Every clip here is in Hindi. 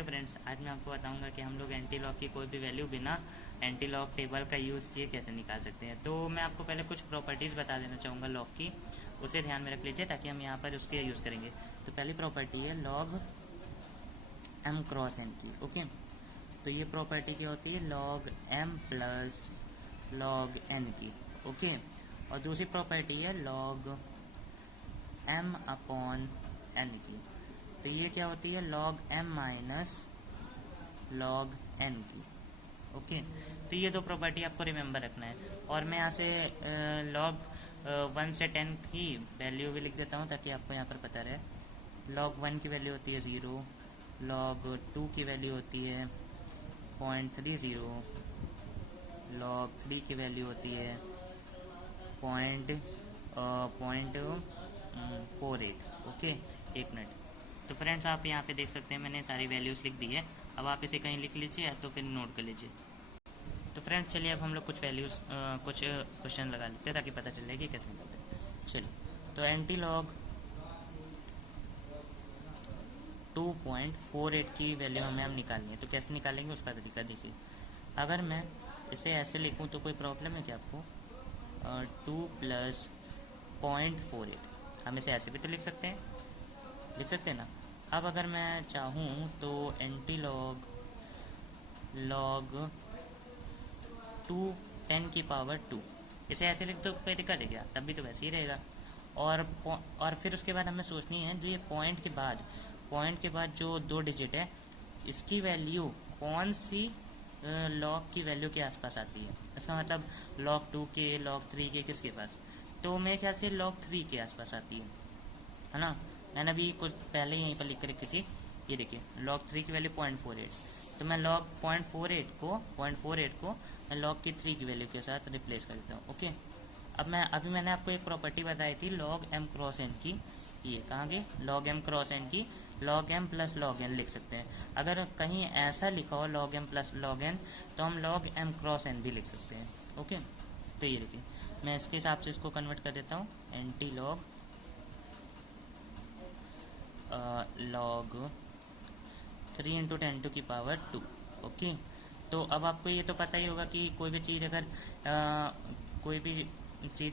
हेलो फ्रेंड्स, आज मैं आपको बताऊंगा कि हम लोग एंटी लॉग की कोई भी वैल्यू बिना एंटी लॉग टेबल का यूज़ किए कैसे निकाल सकते हैं। तो मैं आपको पहले कुछ प्रॉपर्टीज़ बता देना चाहूँगा लॉग की, उसे ध्यान में रख लीजिए ताकि हम यहाँ पर उसके यूज़ करेंगे। तो पहली प्रॉपर्टी है लॉग एम क्रॉस एन की। ओके, तो ये प्रॉपर्टी क्या होती है? Log M plus log N की। ओके, और दूसरी प्रॉपर्टी है लॉग एम अपॉन एन की। तो ये क्या होती है? Log M minus log N की। ओके, तो ये दो प्रॉपर्टी आपको रिमेंबर रखना है। और मैं यहाँ से लॉग 1 से 10 की वैल्यू भी लिख देता हूँ ताकि आपको यहाँ पर पता रहे। लॉग 1 की वैल्यू होती है 0, लॉग 2 की वैल्यू होती है 0.30, लॉग 3 की वैल्यू होती है पॉइंट 48। ओके, एक मिनट। तो फ्रेंड्स, आप यहाँ पे देख सकते हैं मैंने सारी वैल्यूज़ लिख दी है। अब आप इसे कहीं लिख लीजिए या तो फिर नोट कर लीजिए। तो फ्रेंड्स चलिए, अब हम लोग कुछ वैल्यूज़ कुछ क्वेश्चन लगा लेते हैं ताकि पता चले कि कैसे निकलते हैं। चलिए, तो एंटी लॉग 2.48 की वैल्यू हमें अब निकालनी है। तो कैसे निकालेंगे उसका तरीका देखिए। अगर मैं इसे ऐसे लिखूँ तो कोई प्रॉब्लम है क्या आपको? 2 प्लस 0.48, हम इसे ऐसे भी तो लिख सकते हैं, लिख सकते हैं ना। अब अगर मैं चाहूँ तो एंटी लॉग लॉग 2 10 की पावर 2, इसे ऐसे लिख तो कोई दिक्कत है क्या? तब भी तो वैसे ही रहेगा। और फिर उसके बाद हमें सोचनी है जो ये पॉइंट के बाद जो 2 डिजिट है, इसकी वैल्यू कौन सी लॉग की वैल्यू के आसपास आती है। इसका मतलब लॉग 2 के, लॉग 3 के, किसके पास? तो मेरे ख्याल से लॉग 3 के आसपास आती है ना। मैंने अभी कुछ पहले यहीं पर लिख कर रखी थी, ये देखिए लॉग 3 की वैल्यू 0.48। तो मैं लॉग 0.48 को मैं लॉग की 3 की वैल्यू के साथ रिप्लेस कर देता हूँ। ओके, अब मैंने आपको एक प्रॉपर्टी बताई थी लॉग एम क्रॉस एन की। ये कहाँ गई? लॉग एम क्रॉस एन की। Log M plus log N लिख सकते हैं। अगर कहीं ऐसा लिखा हो log M plus log N, तो हम लॉग एम क्रॉस एन भी लिख सकते हैं। ओके, तो ये देखिए मैं इसके हिसाब से इसको कन्वर्ट कर देता हूँ। Anti log log 3 into 10 to की पावर 2। ओके, तो अब आपको ये तो पता ही होगा कि कोई भी चीज़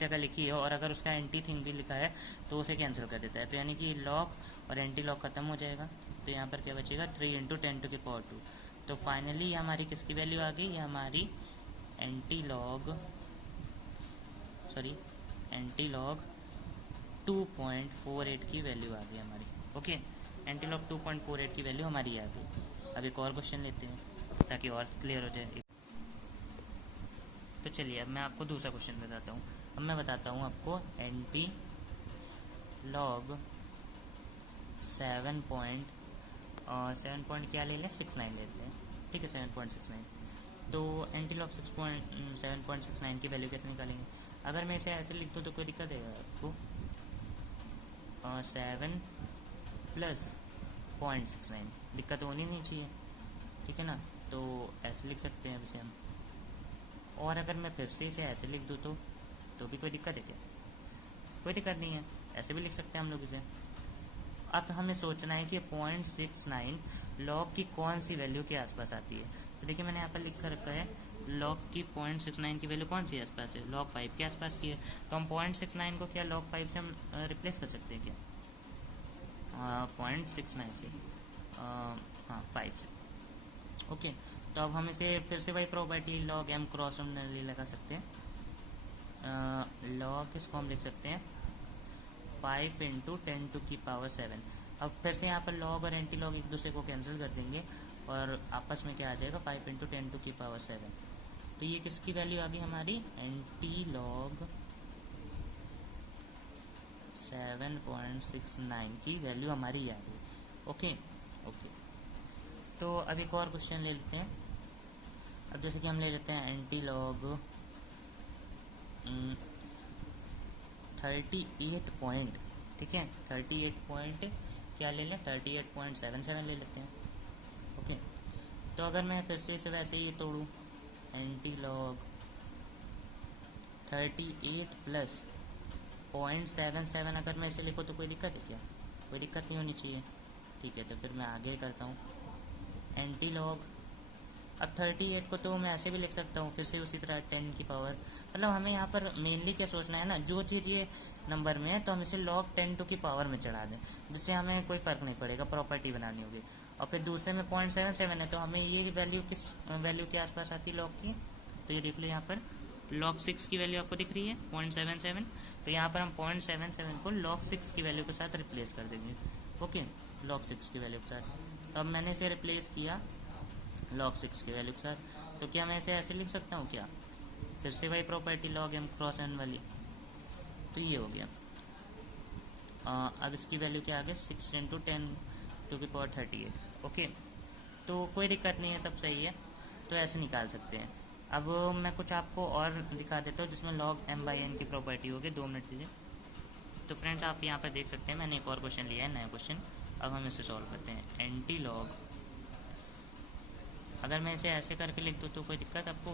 अगर लिखी है और अगर उसका एंटी थिंग भी लिखा है तो उसे कैंसिल कर देता है। तो यानी कि लॉग और एंटी लॉग खत्म हो जाएगा। तो यहाँ पर क्या बचेगा? 3 इंटू 10 टू की पावर 2। तो फाइनली हमारी किसकी वैल्यू आ गई? ये हमारी एंटी लॉग 2.48 की वैल्यू आ गई हमारी। ओके, एंटी लॉग 2.48 की वैल्यू हमारी आ गई। अब एक और क्वेश्चन लेते हैं ताकि और क्लियर हो जाए। तो चलिए, अब मैं आपको दूसरा क्वेश्चन बताता हूँ। अब मैं बताता हूँ आपको एंटी लॉग 7 क्या ले लें? 69 लेते हैं। ठीक है, 7.69। तो एंटी लॉग 7.69 की वैल्यू कैसे निकालेंगे? अगर मैं इसे ऐसे लिख दूँ तो कोई दिक्कत है आपको? 7 प्लस 0.69, दिक्कत होनी नहीं चाहिए, ठीक है ना। तो ऐसे लिख सकते हैं इसे हम। और अगर मैं फिर से इसे ऐसे लिख दूँ तो भी कोई दिक्कत है क्या? कोई दिक्कत नहीं है, ऐसे भी लिख सकते हैं हम लोग इसे। अब हमें सोचना है कि 0.69 लॉग की कौन सी वैल्यू के आसपास आती है। तो देखिए मैंने यहाँ पर लिख कर रखा है लॉग की 0.69 की वैल्यू कौन सी आसपास है? लॉग 5 के आसपास की है। तो हम 0.69 को क्या लॉग 5 से हम रिप्लेस कर सकते हैं क्या? 0.69 से, हाँ 5 से। ओके, तो अब हम इसे फिर से वही property log M cross N लगा सकते हैं। लॉग इसको हम लिख सकते हैं 5 इंटू 10 टू की पावर 7। अब फिर से यहाँ पर लॉग और एंटी लॉग एक दूसरे को कैंसिल कर देंगे और आपस में क्या आ जाएगा? 5 इंटू 10 टू की पावर 7। तो ये किसकी वैल्यू आ गई हमारी? एंटी लॉग 7.69 की वैल्यू हमारी आ गई। ओके ओके, तो अब एक और क्वेश्चन ले लेते हैं। अब जैसे कि हम ले लेते हैं एंटी लॉग 38 पॉइंट, ठीक है 38 पॉइंट क्या ले लें? 38.77 ले लेते हैं। ओके, तो अगर मैं फिर से इसे वैसे ही तोड़ूँ, एंटी लॉग 38 प्लस 0.77 अगर मैं इसे लिखूँ तो कोई दिक्कत है क्या? कोई दिक्कत नहीं होनी चाहिए। ठीक है, तो फिर मैं आगे करता हूँ। Anti log. अब 38 को तो मैं ऐसे भी लिख सकता हूँ, फिर से उसी तरह 10 की पावर, मतलब हमें यहाँ पर मेनली क्या सोचना है ना, जो चीज़ ये नंबर में है तो हम इसे log 10 की पावर में चढ़ा दें, जिससे हमें कोई फ़र्क नहीं पड़ेगा, प्रॉपर्टी बनानी होगी। और फिर दूसरे में 0.77 है, तो हमें ये वैल्यू किस वैल्यू के आसपास आती है log की, तो ये देख लो यहाँ पर log 6 की वैल्यू आपको दिख रही है 0.77, तो यहाँ पर हम 0.77 को log 6 की वैल्यू के साथ रिप्लेस कर देंगे। ओके, log 6 की वैल्यू के साथ। तो अब मैंने इसे रिप्लेस किया log 6 की वैल्यू के साथ, तो क्या मैं इसे ऐसे लिख सकता हूँ क्या, फिर से वही property log m cross n वाली, तो ये हो गया। अब इसकी वैल्यू क्या आ गया, 6 इंटू 10⁻38। ओके, तो कोई दिक्कत नहीं है, सब सही है, तो ऐसे निकाल सकते हैं। अब मैं कुछ आपको और दिखा देता हूँ जिसमें log m/n की प्रॉपर्टी होगी। 2 मिनट दीजिए। तो फ्रेंड्स आप यहाँ पर देख सकते हैं, मैंने एक और क्वेश्चन लिया है, नया क्वेश्चन। अब हम इसे सॉल्व करते हैं। एंटी लॉग, अगर मैं इसे ऐसे करके लिख दूँ तो कोई दिक्कत आपको?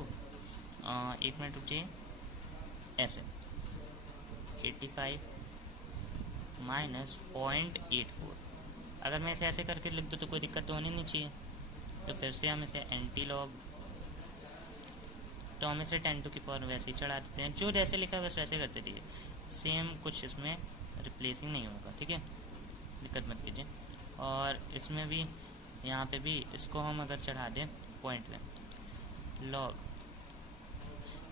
1 मिनट रुकिए। ऐसे 85 माइनस 0.84, अगर मैं इसे ऐसे करके लिख दूँ तो कोई दिक्कत तो होनी नहीं चाहिए। तो फिर से हम इसे एंटी लॉग, तो हम इसे 10 की पावर वैसे ही चढ़ा देते हैं, जो जैसे लिखा है बस वैसे करते रहिए, सेम कुछ इसमें रिप्लेसिंग नहीं होगा, ठीक है, दिक्कत मत कीजिए। और इसमें भी, यहाँ पे भी इसको हम अगर चढ़ा दें पॉइंट में लॉग,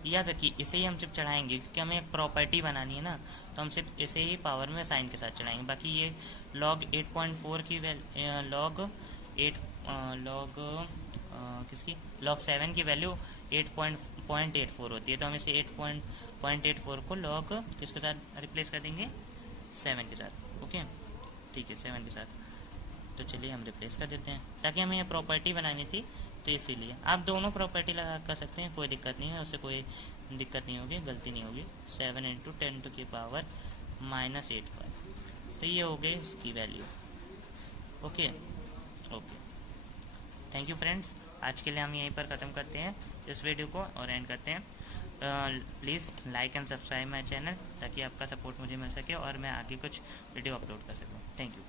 याद रखिए इसे ही हम सिर्फ चढ़ाएंगे क्योंकि हमें एक प्रॉपर्टी बनानी है ना, तो हम सिर्फ इसे ही पावर में साइन के साथ चढ़ाएंगे। बाकी ये log 8.4 की log 8 log किसकी log 7 की वैल्यू 8.84 होती है, तो हम इसे 8.84 को log किसके साथ रिप्लेस कर देंगे, 7 के साथ। ओके, ठीक है, 7 के साथ। तो चलिए हम रिप्लेस कर देते हैं, ताकि हमें ये प्रॉपर्टी बनानी थी, तो इसीलिए आप दोनों प्रॉपर्टी लगा कर सकते हैं, कोई दिक्कत नहीं है, उससे कोई दिक्कत नहीं होगी, गलती नहीं होगी। 7 इंटू 10⁻⁻85, तो ये हो गई इसकी value. Okay okay, thank you friends, आज के लिए हम यहीं पर ख़त्म करते हैं इस वीडियो को और एंड करते हैं। Please like and subscribe my channel, ताकि आपका सपोर्ट मुझे मिल सके और मैं आगे कुछ वीडियो अपलोड कर सकूँ। Thank you.